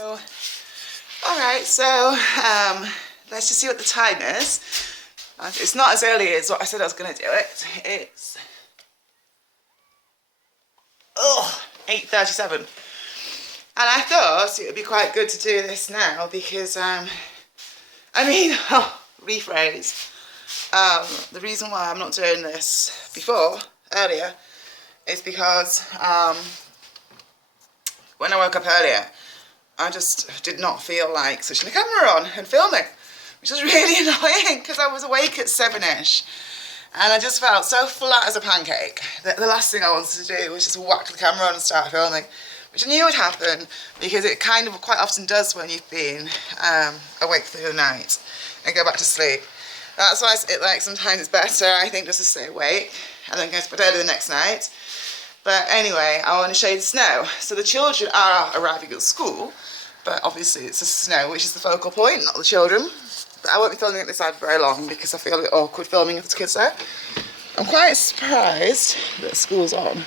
Alright, so let's just see what the time is. It's not as early as what I said I was going to do it. It's 8:37. And I thought it would be quite good to do this now because, rephrase. The reason why I'm not doing this earlier, is because when I woke up earlier, I just did not feel like switching the camera on and filming, which was really annoying because I was awake at 7ish and I just felt so flat as a pancake that the last thing I wanted to do was just whack the camera on and start filming, which I knew would happen because it kind of quite often does when you've been awake through the night and go back to sleep. That's why sometimes it's better, I think, just to stay awake and then go to bed early the next night. But anyway, I want to show you the snow. So the children are arriving at school, but obviously it's the snow which is the focal point, not the children. But I won't be filming at this side for very long because I feel a bit awkward filming if the kids there. I'm quite surprised that school's on.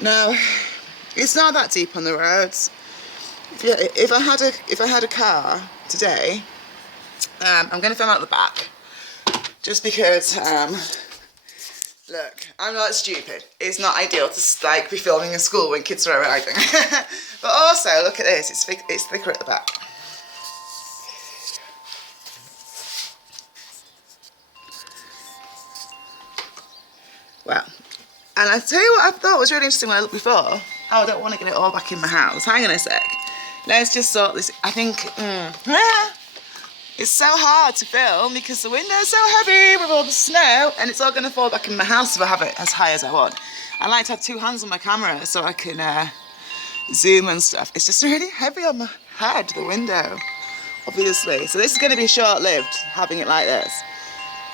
Now, it's not that deep on the roads. If I had a car today, I'm going to film out the back, just because. Look, I'm not stupid. It's not ideal to be filming in school when kids are arriving. But also, look at this. It's thicker at the back. Well, and I tell you what I thought was really interesting when I looked before. Oh, I don't want to get it all back in my house. Hang on a sec. Let's just sort this. I think it's so hard to film because the window's so heavy with all the snow and it's all going to fall back in my house if I have it as high as I want. I like to have two hands on my camera so I can zoom and stuff. It's just really heavy on my head, the window, obviously. So this is going to be short-lived, having it like this.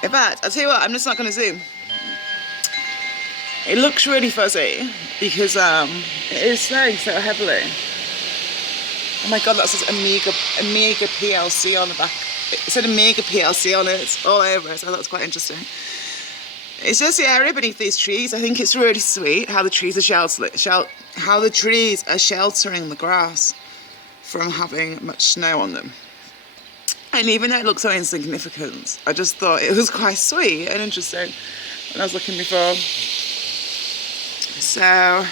In fact, I'll tell you what, I'm just not going to zoom. It looks really fuzzy because it is snowing so heavily. Oh my god, that says Amiga PLC on the back. It said Amiga PLC on it, all over it, so that's quite interesting. It's just the area beneath these trees. I think it's really sweet how the trees are sheltering the grass from having much snow on them. And even though it looks so insignificant, I just thought it was quite sweet and interesting when I was looking before. So,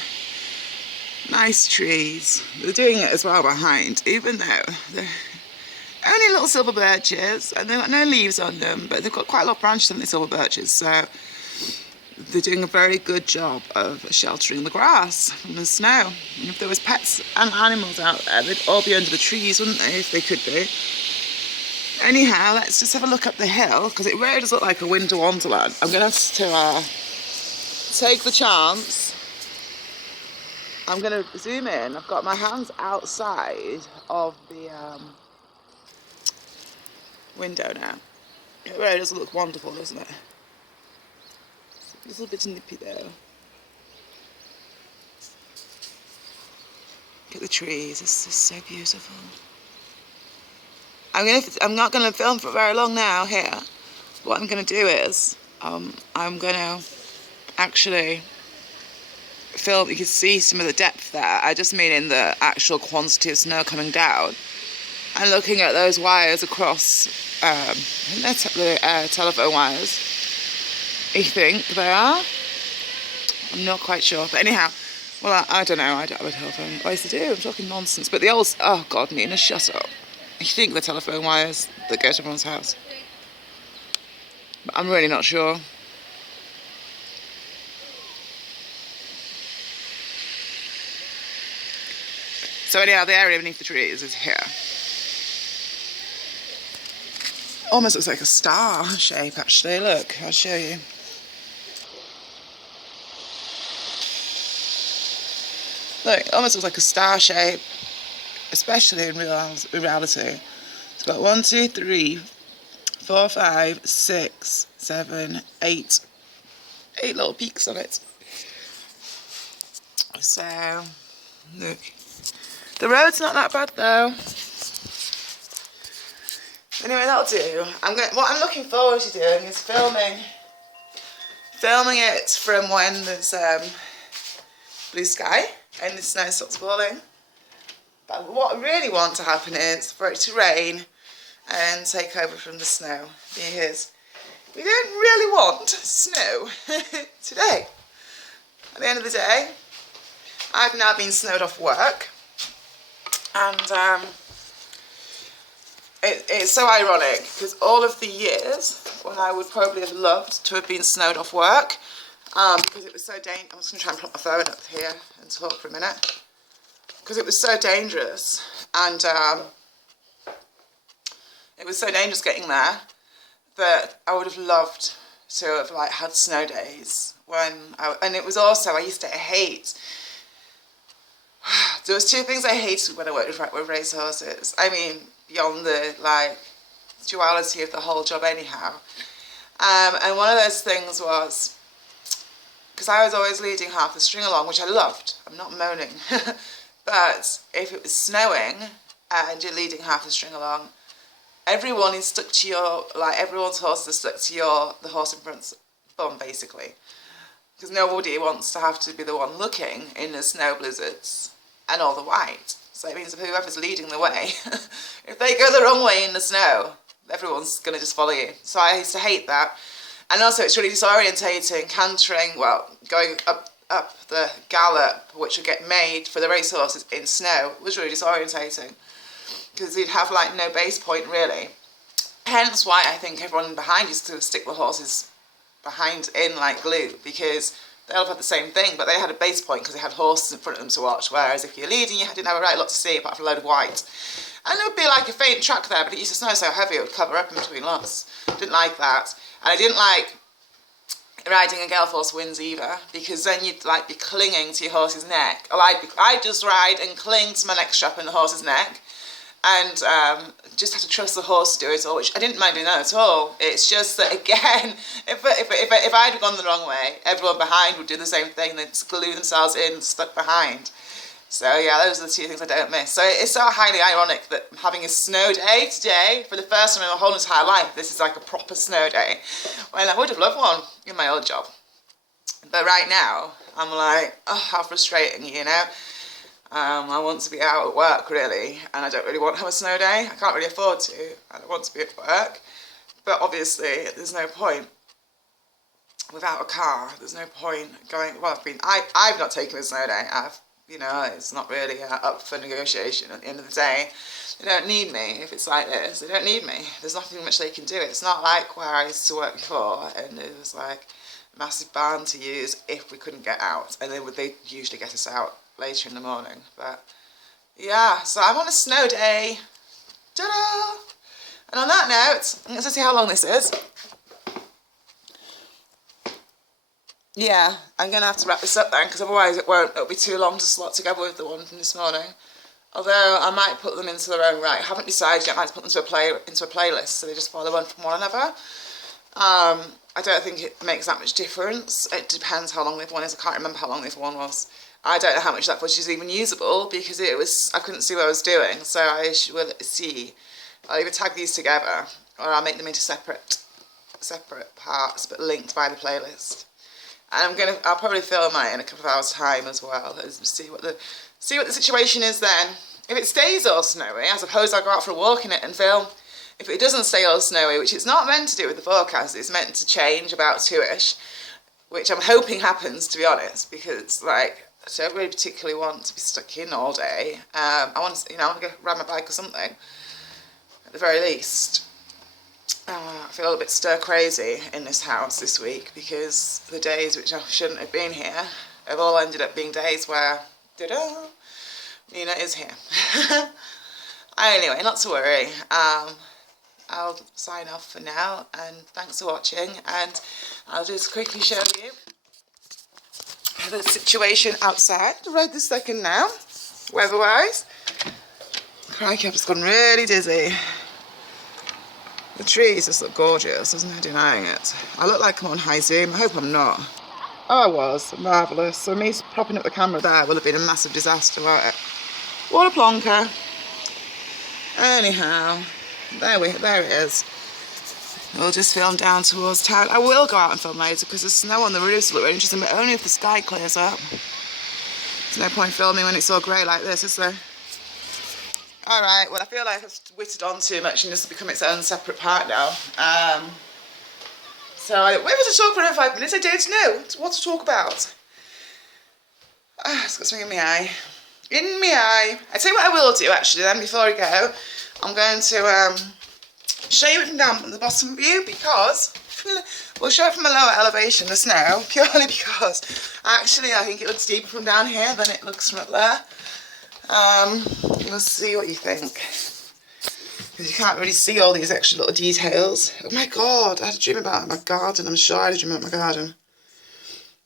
nice trees. They're doing it as well behind, even though they're only little silver birches and they've got no leaves on them, but they've got quite a lot of branches on the silver birches, so they're doing a very good job of sheltering the grass from the snow. And if there was pets and animals out there, they'd all be under the trees, wouldn't they, if they could be. Anyhow, let's just have a look up the hill, because it really does look like a winter wonderland. I'm going to have to take the chance. I'm going to zoom in. I've got my hands outside of the window now. It really does look wonderful, doesn't it? It's a little bit nippy though. Look at the trees. This is so beautiful. I'm not going to film for very long now here. What I'm going to do is I'm going to actually film. You can see some of the depth there. I just mean in the actual quantity of snow coming down. And looking at those wires across, I think they're telephone wires. I think they are. I'm not quite sure. But anyhow, well, I don't know. I don't have a telephone. I used to do. I'm talking nonsense. But the old, oh God, Nina, shut up. I think they're telephone wires that go to everyone's house. But I'm really not sure. So anyhow, the area beneath the trees is here. Almost looks like a star shape, actually. Look, I'll show you. Look, it almost looks like a star shape, especially in reality. It's got 1, 2, 3, 4, 5, 6, 7, 8. 8 little peaks on it. So, look. The road's not that bad though. Anyway, that'll do. What I'm looking forward to doing is filming it from when there's blue sky and the snow stops falling. But what I really want to happen is for it to rain and take over from the snow, because we don't really want snow today. At the end of the day, I've now been snowed off work, and it's so ironic because all of the years when I would probably have loved to have been snowed off work, because it was so dangerous. I'm just going to try and put my phone up here and talk for a minute, because it was so dangerous, and it was so dangerous getting there that I would have loved to have like had snow days and it was also, I used to hate, there was two things I hated when I worked with racehorses. I mean, beyond the like duality of the whole job anyhow. And one of those things was, because I was always leading half the string along, which I loved, I'm not moaning, but if it was snowing and you're leading half the string along, everyone is stuck to your, like everyone's horses are stuck to the horse in front's bum basically. Because nobody wants to have to be the one looking in the snow blizzards and all the white. So it means that whoever's leading the way, if they go the wrong way in the snow, everyone's going to just follow you. So I used to hate that. And also it's really disorientating, cantering, well, going up the gallop, which would get made for the racehorses in snow, was really disorientating. Because you'd have like no base point really. Hence why I think everyone behind used to stick the horses behind in like glue, because they all had the same thing, but they had a base point because they had horses in front of them to watch, whereas if you're leading you didn't have a right lot to see apart from a load of white. And there would be like a faint track there, but it used to snow so heavy it would cover up in between lots. Didn't like that. And I didn't like riding a gale force winds either, because then you'd like be clinging to your horse's neck. Or I'd just ride and cling to my neck strap in the horse's neck, and just have to trust the horse to do it all, which I didn't mind doing that at all. It's just that again, if I'd have gone the wrong way, everyone behind would do the same thing. They'd glue themselves in, stuck behind. So yeah, those are the two things I don't miss. So it's so highly ironic that I'm having a snow day today for the first time in my whole entire life. This is like a proper snow day, when I would have loved one in my old job. But right now, I'm like, oh, how frustrating, you know. I want to be out at work really, and I don't really want to have a snow day. I can't really afford to. I don't want to be at work, but obviously there's no point without a car. There's no point going. Well, I've not taken a snow day. You know, it's not really up for negotiation. At the end of the day, they don't need me. If it's like this, they don't need me. There's nothing much they can do. It's not like where I used to work before, and it was like a massive barn to use if we couldn't get out, and then they usually get us out later in the morning. But yeah, so I'm on a snow day. Ta-da! And on that note, let's see how long this is. Yeah, I'm going to have to wrap this up then, because otherwise it'll be too long to slot together with the one from this morning. Although I might put them into their own right. I haven't decided yet. I might put them into a playlist, so they just follow one from one another. I don't think it makes that much difference. It depends how long this one is. I can't remember how long this one was. I don't know how much that footage is even usable, because I couldn't see what I was doing. So I will see. I'll either tag these together, or I'll make them into separate parts, but linked by the playlist. And I'll probably film it in a couple of hours' time as well, and see what the situation is then. If it stays all snowy, I suppose I'll go out for a walk in it and film. If it doesn't stay all snowy, which it's not meant to do with the forecast, it's meant to change about 2ish, which I'm hoping happens, to be honest, because like I don't really particularly want to be stuck in all day. I want to go ride my bike or something, at the very least. I feel a little bit stir crazy in this house this week, because the days which I shouldn't have been here have all ended up being days where, ta-da, Nina is here. Anyway, not to worry. I'll sign off for now, and thanks for watching, and I'll just quickly show you the situation outside right this second now, weather-wise. Crikey, I've just gone really dizzy. The trees just look gorgeous, there's no denying it. I look like I'm on high zoom, I hope I'm not. Oh, I was, marvellous. So me propping up the camera there will have been a massive disaster, won't it? What a plonker. Anyhow, there it is. We'll just film down towards town. I will go out and film later because there's snow on the roofs, look really interesting, but only if the sky clears up. There's no point filming when it's all grey like this, is there? All right, well, I feel like I've whittled on too much and just become its own separate part now. So we were to talk for another 5 minutes. I don't know what to talk about. It's got something in my eye. In my eye. I tell you what I will do, actually, then, before I go. I'm going to show you it from down from the bottom view, because we'll show it from a lower elevation, the snow, purely because actually I think it looks deeper from down here than it looks from up there. We'll see what you think, because you can't really see all these extra little details. Oh my god, I had a dream about my garden. I'm sure I had a dream about my garden.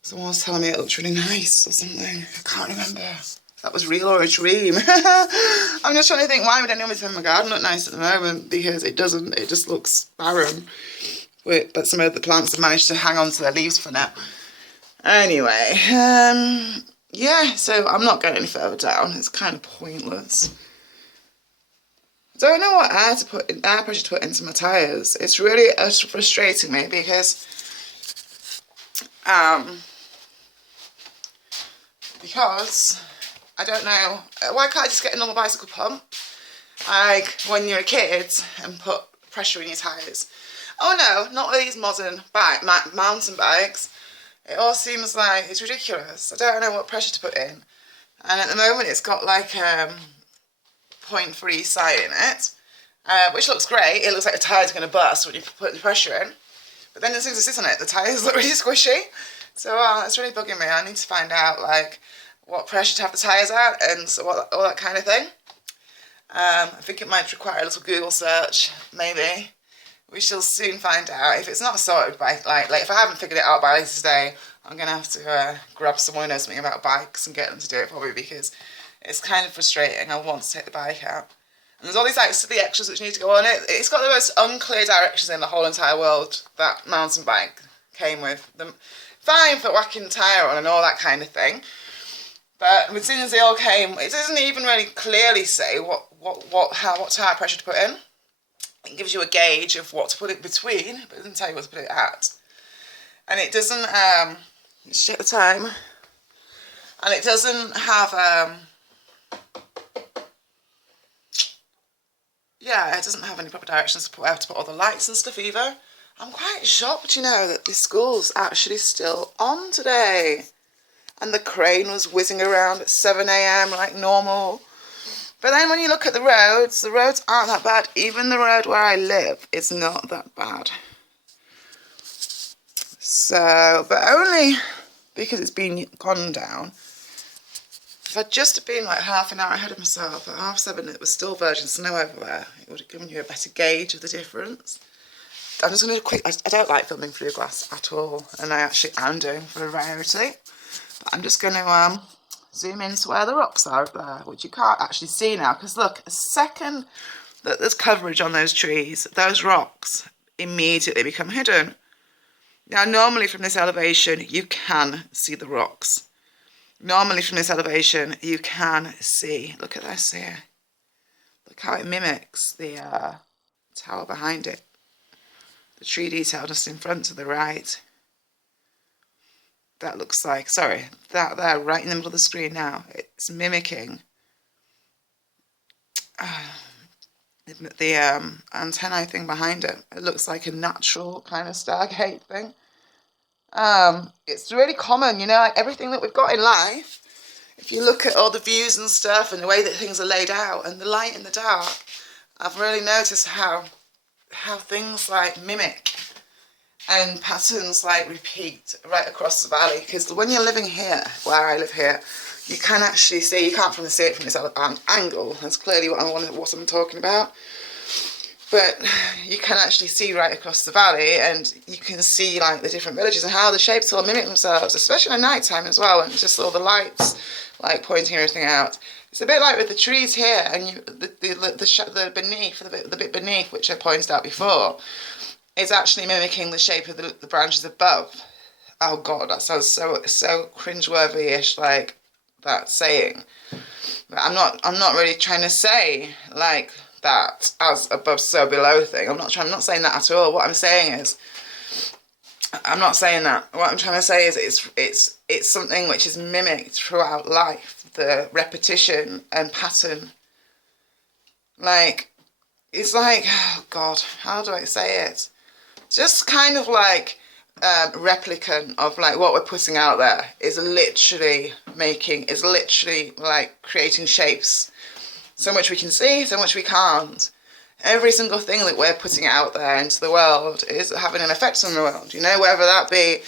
Someone was telling me it looked really nice or something. I can't remember if that was real or a dream. I'm just trying to think, why would anyone say my garden look nice at the moment? Because it doesn't. It just looks barren. But some of the plants have managed to hang on to their leaves for now. Anyway, yeah, so I'm not going any further down. It's kind of pointless. I don't know what air pressure to put into my tyres. It's really frustrating me because I don't know, why can't I just get a normal bicycle pump, like when you're a kid, and put pressure in your tyres? Oh no, not with these modern mountain bikes. It all seems like it's ridiculous. I don't know what pressure to put in. And at the moment it's got like 0.3 sight in it, which looks great. It looks like the tyres are going to burst when you put the pressure in. But then as soon as I sit on it, the tyres look really squishy. So it's really bugging me. I need to find out like what pressure to have the tyres at and so all that kind of thing. I think it might require a little Google search, maybe. We shall soon find out. If it's not sorted by, like if I haven't figured it out by later today, I'm going to have to grab someone who knows something about bikes and get them to do it for me, because it's kind of frustrating. I want to take the bike out. And there's all these like silly extras which need to go on it. It's got the most unclear directions in the whole entire world, that mountain bike came with. Fine for whacking the tyre on and all that kind of thing. But as soon as they all came, it doesn't even really clearly say what tyre pressure to put in. It gives you a gauge of what to put it between, but it doesn't tell you what to put it at. And it doesn't, let's check the time. And it doesn't have, yeah, it doesn't have any proper directions to put out to put all the lights and stuff either. I'm quite shocked, you know, that the school's actually still on today. And the crane was whizzing around at 7 AM like normal. But then when you look at the roads aren't that bad. Even the road where I live is not that bad. So, but only because it's been gone down. If I'd just been like half an hour ahead of myself, at 7:30 it was still virgin snow over there, it would have given you a better gauge of the difference. I'm just going to quick, I don't like filming through glass at all, and I actually am doing for variety. But I'm just going to zoom into where the rocks are up there, which you can't actually see now, because look, a second that there's coverage on those trees, those rocks immediately become hidden. Now normally from this elevation you can see the rocks. Normally from this elevation you can see, look at this here, look how it mimics the tower behind it, the tree detail just in front to the right. That looks like, sorry, that there right in the middle of the screen now, it's mimicking the antennae thing behind it. It looks like a natural kind of Stargate thing. It's really common, you know, like everything that we've got in life. If you look at all the views and stuff and the way that things are laid out and the light and the dark, I've really noticed how things like mimic and patterns like repeat right across the valley. Because when you're living here, where I live here, you can actually see, you can't see it from this angle, that's clearly what I'm talking about, but you can actually see right across the valley, and you can see like the different villages and how the shapes all mimic themselves, especially at night time as well, and just all the lights like pointing everything out. It's a bit like with the trees here, and the bit beneath, which I pointed out before, is actually mimicking the shape of the branches above. Oh god, that sounds so cringeworthy-ish, like that saying. But I'm not really trying to say like that as above so below thing. I'm not saying that at all. What I'm saying is, I'm not saying that. What I'm trying to say is it's something which is mimicked throughout life. The repetition and pattern Like, it's like, oh God, how do I say it? Just kind of like replicant of like what we're putting out there is literally like creating shapes. So much we can see, so much we can't. Every single thing that we're putting out there into the world is having an effect on the world, you know, whether that be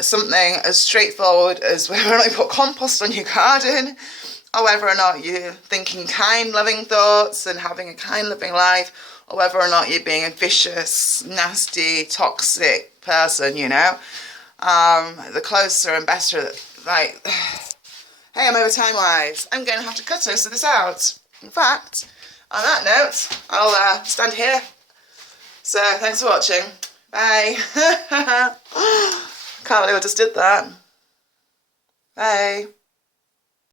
something as straightforward as whether or not you put compost on your garden, or whether or not you're thinking kind, loving thoughts and having a kind, loving life, or whether or not you're being a vicious, nasty, toxic person, you know. The closer and better, like, hey, I'm over time-wise. I'm going to have to cut most of this out. In fact, on that note, I'll stand here. So, thanks for watching. Bye. Can't believe I just did that. Bye.